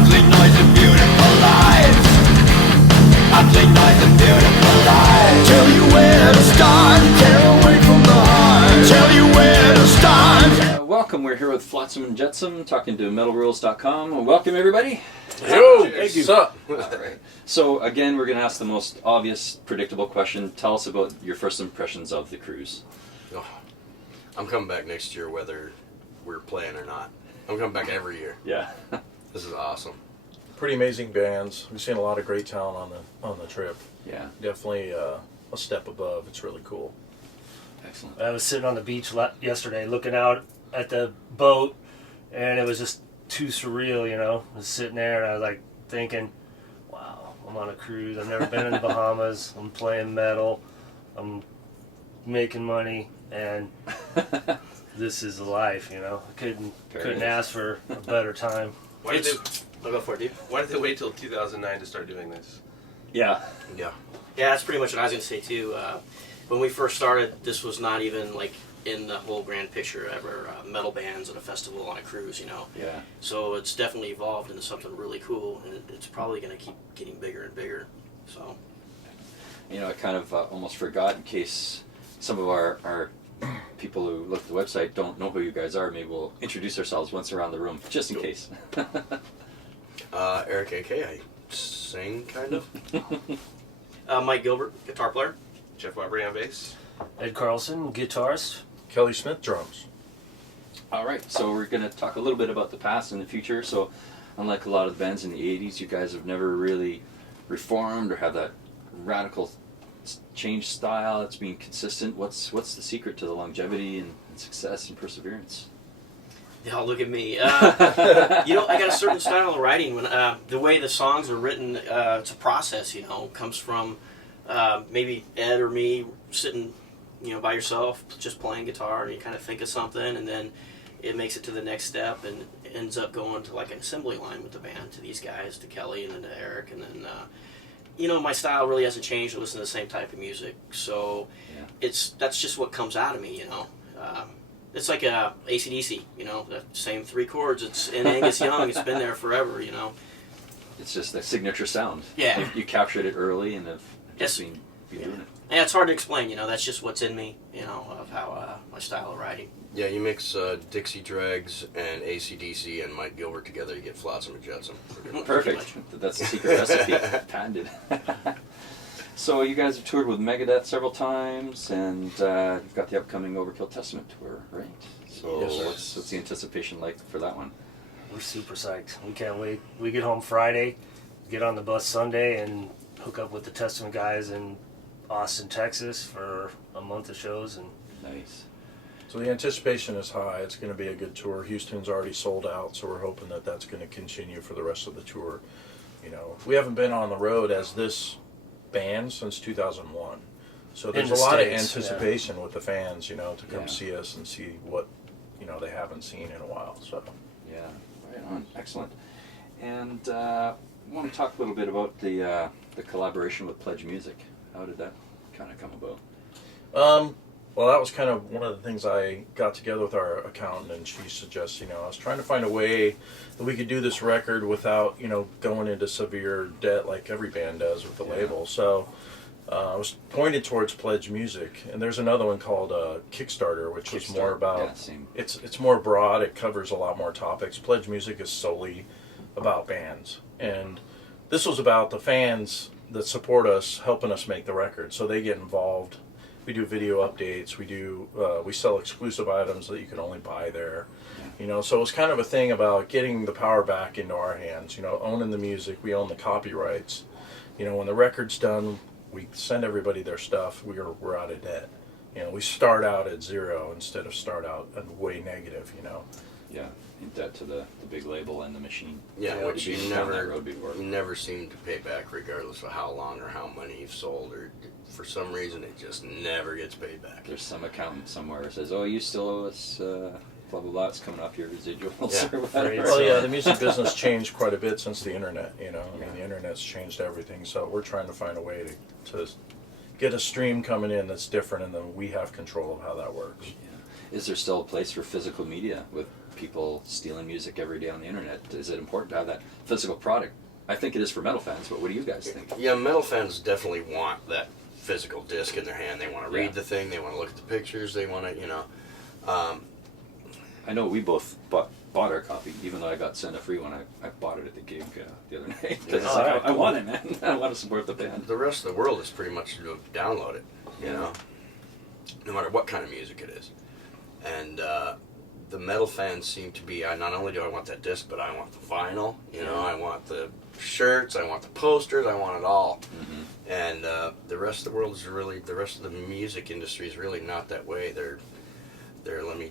Ugly noise and beautiful lives. Ugly noise and beautiful lives. Tell you where to start, tear away from the heart. Tell you where to start. Welcome, we're here with Flotsam and Jetsam, talking to metalrules.com. Welcome, everybody. Yo, thank you. What's up? All right. So, again, we're going to ask the most obvious, predictable question. Tell us about your first impressions of the cruise. Oh, I'm coming back next year whether we're playing or not. I'm coming back every year. Yeah. This is awesome. Pretty amazing bands. We've seen a lot of great talent on the trip. Yeah. Definitely a step above. It's really cool. Excellent. I was sitting on the beach yesterday looking out at the boat, and it was just too surreal, you know. I was sitting there and I was like thinking, wow, I'm on a cruise. I've never been in the Bahamas. I'm playing metal. I'm making money, and this is life, you know. I couldn't ask for a better time. Why did I'll go for it, dude. Why did they wait till 2009 to start doing this? Yeah. Yeah. Yeah, that's pretty much what I was going to say, too. When we first started, this was not even, like, in the whole grand picture ever, metal bands at a festival on a cruise, you know. Yeah. So it's definitely evolved into something really cool, and it's probably going to keep getting bigger and bigger. So, You know, I kind of almost forgot, in case some of our people who look at the website don't know who you guys are. Maybe we'll introduce ourselves once around the room, just in case. Eric A.K. I sing, kind of. Mike Gilbert, guitar player. Jeff Weber on bass. Ed Carlson, guitarist. Kelly Smith, drums. All right, so we're going to talk a little bit about the past and the future. So, unlike a lot of the bands in the 80s, you guys have never really reformed or have that radical change style. It's being consistent. What's the secret to the longevity and success and perseverance? Yeah, look at me. You know, I got a certain style of writing. When the way the songs are written, it's a process. You know, comes from maybe Ed or me sitting, you know, by yourself, just playing guitar, and you kind of think of something, and then it makes it to the next step, and it ends up going to like an assembly line with the band, to these guys, to Kelly, and then to Eric, and then. You know, my style really hasn't changed. I listen to the same type of music, so that's just what comes out of me. You know, it's like AC/DC. You know, the same three chords. It's in Angus Young. It's been there forever. You know, It's just the signature sound. Yeah. You captured it early and have just Yes. been doing it. yeah, it's hard to explain. You know, that's just what's in me. You know, of how my style of writing. Yeah, you mix Dixie Dregs and AC/DC and Mike Gilbert together, you get Flotsam and Jetsam. Perfect. That's the secret recipe. Patented. So you guys have toured with Megadeth several times, and you've got the upcoming Overkill Testament tour, right? So Yes, sir. what's the anticipation like for that one? We're super psyched. We can't wait. We get home Friday, get on the bus Sunday, and hook up with the Testament guys in Austin, Texas for a month of shows. And Nice. So the anticipation is high. It's going to be a good tour. Houston's already sold out, so we're hoping that that's going to continue for the rest of the tour. You know, we haven't been on the road as this band since 2001. So there's In a the lot of States, anticipation with the fans, you know, to come Yeah. see us and see what, you know, they haven't seen in a while. So Yeah, right on. Excellent. And I want to talk a little bit about the collaboration with Pledge Music. How did that kind of come about? Well, that was kind of one of the things I got together with our accountant, and she suggests, you know, I was trying to find a way that we could do this record without, you know, going into severe debt like every band does with the label. So I was pointed towards Pledge Music, and there's another one called Kickstarter, which is more about, same. it's more broad, it covers a lot more topics. Pledge Music is solely about bands, and this was about the fans that support us, helping us make the record, so they get involved. We do video updates. We sell exclusive items that you can only buy there. You know, so it's kind of a thing about getting the power back into our hands. You know, owning the music. We own the copyrights. You know, when the record's done, we send everybody their stuff. We're out of debt. You know, we start out at zero instead of start out way negative. You know. Yeah, in debt to the big label and the machine. Yeah, which You've you been down that road never, before. you never seem to pay back regardless of how long or how many you've sold, or for some reason it just never gets paid back. There's some accountant somewhere who says, "Oh, you still owe us blah blah blah." It's coming off your residuals Yeah. or whatever. Well, yeah, the music business changed quite a bit since the internet. You know, I mean, the internet's changed everything. So we're trying to find a way to get a stream coming in that's different, and then we have control of how that works. Is there still a place for physical media with people stealing music every day on the internet? Is it important to have that physical product? I think it is for metal fans, but what do you guys think? Yeah, metal fans definitely want that physical disc in their hand. They want to read Yeah. the thing. They want to look at the pictures. They want to, you know. I know we both bought our copy, even though I got sent a free one. I bought it at the gig the other night. 'Cause it's Oh, like, alright, I want it, man. I want to support the band. The rest of the world is pretty much to download it, you know, no matter what kind of music it is. And the metal fans seem to be, not only do I want that disc, but I want the vinyl, you know, I want the shirts, I want the posters, I want it all. Mm-hmm. And the rest of the world is really, the rest of the music industry is really not that way. They're let me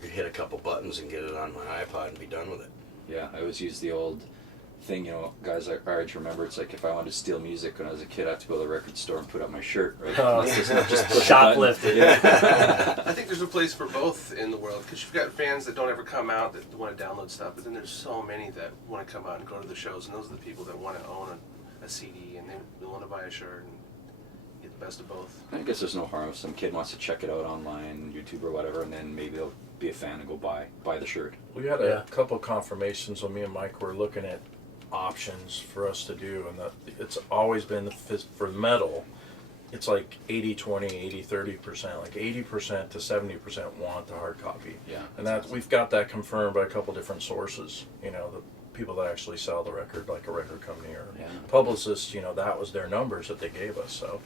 hit a couple buttons and get it on my iPod and be done with it. Yeah, I always use the old thing, you know, guys our age remember, it's like if I wanted to steal music when I was a kid, I had to go to the record store and put up my shirt, right? Oh. Just push a Shoplifted. button. Yeah. I think there's a place for both in the world because you've got fans that don't ever come out that want to download stuff, but then there's so many that want to come out and go to the shows, and those are the people that want to own a CD and they want to buy a shirt and get the best of both. I guess there's no harm if some kid wants to check it out online, YouTube or whatever, and then maybe they'll be a fan and go buy the shirt. We had Yeah. a couple confirmations when me and Mike were looking at options for us to do, and it's always been for metal, it's like 80-20, 80-30%, like 80% to 70% want the hard copy. Yeah. And that we've got that confirmed by a couple different sources, you know, the people that actually sell the record, like a record company or Yeah. publicists, you know, that was their numbers that they gave us. So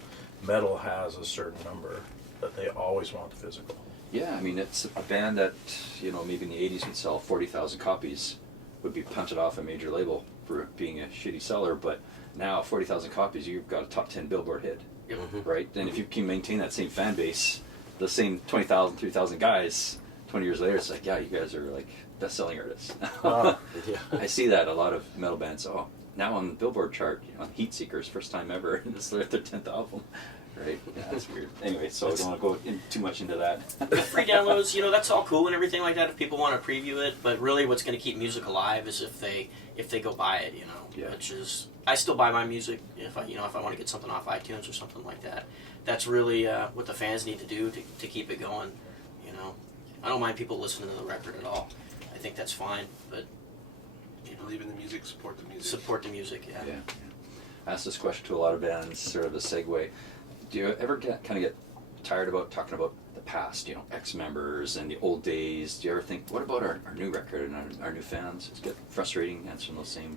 metal has a certain number that they always want the physical. Yeah, I mean, it's a band that, you know, maybe in the 80s would sell 40,000 copies, would be punted off a major label for being a shitty seller, but now 40,000 copies, you've got a top 10 Billboard hit, right? And if you can maintain that same fan base, the same 20,000, 3,000 guys, 20 years later, it's like, yeah, you guys are like best-selling artists. Oh. Yeah. I see that a lot of metal bands, now on the Billboard chart, you know, on Heat Seekers, first time ever, and this is their 10th album. Right? Yeah, that's weird. Anyway, so I don't want to go too much into that. Free downloads, you know, that's all cool and everything like that if people want to preview it, but really what's going to keep music alive is if they go buy it, you know. Yeah. Which is, I still buy my music if I want to get something off iTunes or something like that. That's really what the fans need to do to keep it going, you know. I don't mind people listening to the record at all. I think that's fine, but you know, Believe in the music, support the music. support the music, yeah. Yeah. I asked this question to a lot of bands, sort of a segue. Do you ever get tired about talking about the past, you know, ex-members and the old days? Do you ever think, what about our new record and our new fans? It's get frustrating answering those same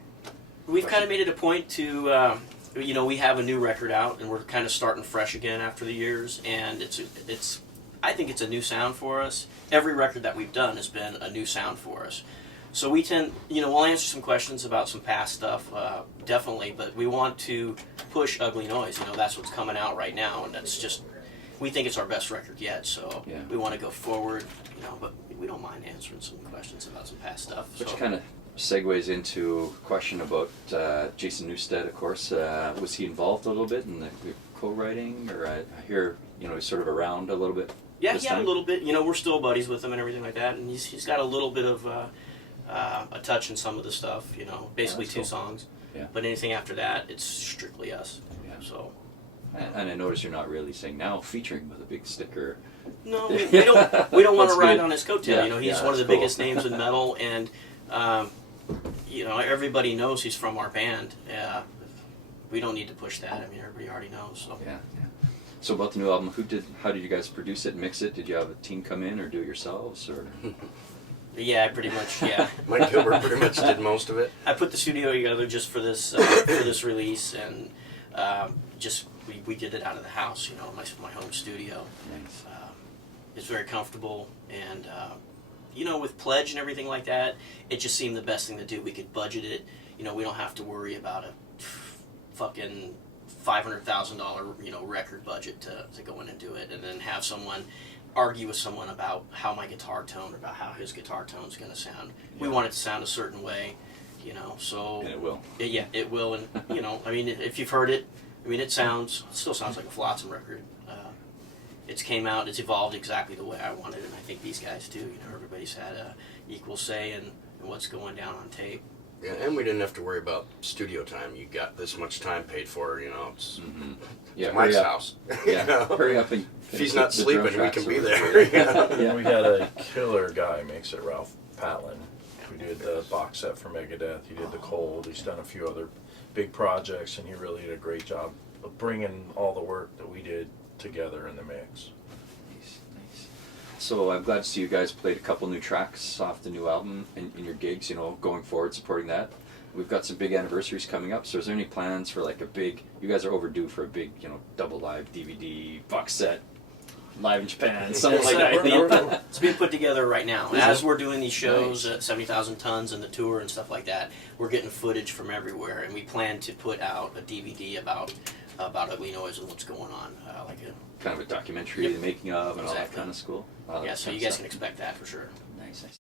We've questions. kind of made it a point to, you know, we have a new record out and we're kind of starting fresh again after the years, and I think it's a new sound for us. Every record that we've done has been a new sound for us. So we tend, you know, we'll answer some questions about some past stuff, definitely, but we want to push Ugly Noise. You know, that's what's coming out right now, and that's just, we think it's our best record yet, so Yeah. we want to go forward, you know, but we don't mind answering some questions about some past stuff. Which So. kind of segues into a question about Jason Newsted, of course. Was he involved a little bit in the co-writing? Or I hear, you know, he's sort of around a little bit. Yeah, this yeah, a time? little bit. You know, we're still buddies with him and everything like that, and he's got a little bit of a touch in some of the stuff. You know, basically that's two cool. songs. Yeah. But anything after that, it's strictly us. Yeah. So. And I notice you're not really saying now featuring with a big sticker. No, we don't want to That's ride good. on his coattail. Yeah, You know, he's yeah, one of the that's cool. biggest names in metal, and you know, everybody knows he's from our band. We don't need to push that. I mean, everybody already knows. So. Yeah, yeah. So about the new album, how did you guys produce it, mix it? Did you have a team come in or do it yourselves? Or Yeah, pretty much. Yeah. Mike Gilbert pretty much did most of it. I put the studio together just for this release, and just we did it out of the house, you know, my home studio. nice. It's very comfortable, and you know, with Pledge and everything like that, it just seemed the best thing to do. We could budget it, you know, we don't have to worry about a fucking $500,000 you know record budget to go in and do it, and then have someone argue with someone about how my guitar tone or about how his guitar tone's going to sound. We Yeah. want it to sound a certain way, you know, so And it will. yeah, it will, and you know, I mean, if you've heard it, I mean, it still sounds like a Flotsam record. It's came out, it's evolved exactly the way I wanted it, and I think these guys too. You know, everybody's had a equal say in what's going down on tape. Yeah, and we didn't have to worry about studio time. You got this much time paid for, you know. It's, Yeah, it's Mike's hurry up. house. Yeah, You know? hurry up and If he's put not the drum sleeping, we tracks can be over there. You know? Yeah. We had a killer guy mix it, Ralph Patlin. We did the box set for Megadeth. He did the Cold. He's done a few other big projects, and he really did a great job of bringing all the work that we did together in the mix. Nice, nice. So I'm glad to see you guys played a couple new tracks off the new album in your gigs, you know, going forward, supporting that. We've got some big anniversaries coming up, so is there any plans for like a big, you guys are overdue for a big, you know, double live DVD box set, live in Japan, something like that. It's being put together right now. Is As it? we're doing these shows Nice. at 70,000 Tons and the tour and stuff like that, we're getting footage from everywhere, and we plan to put out a DVD about Illinois and what's going on, like a Kind of a documentary, Yep. the making of, and all that Exactly. kind of school. yeah. So you guys can expect that for sure. Nice, nice.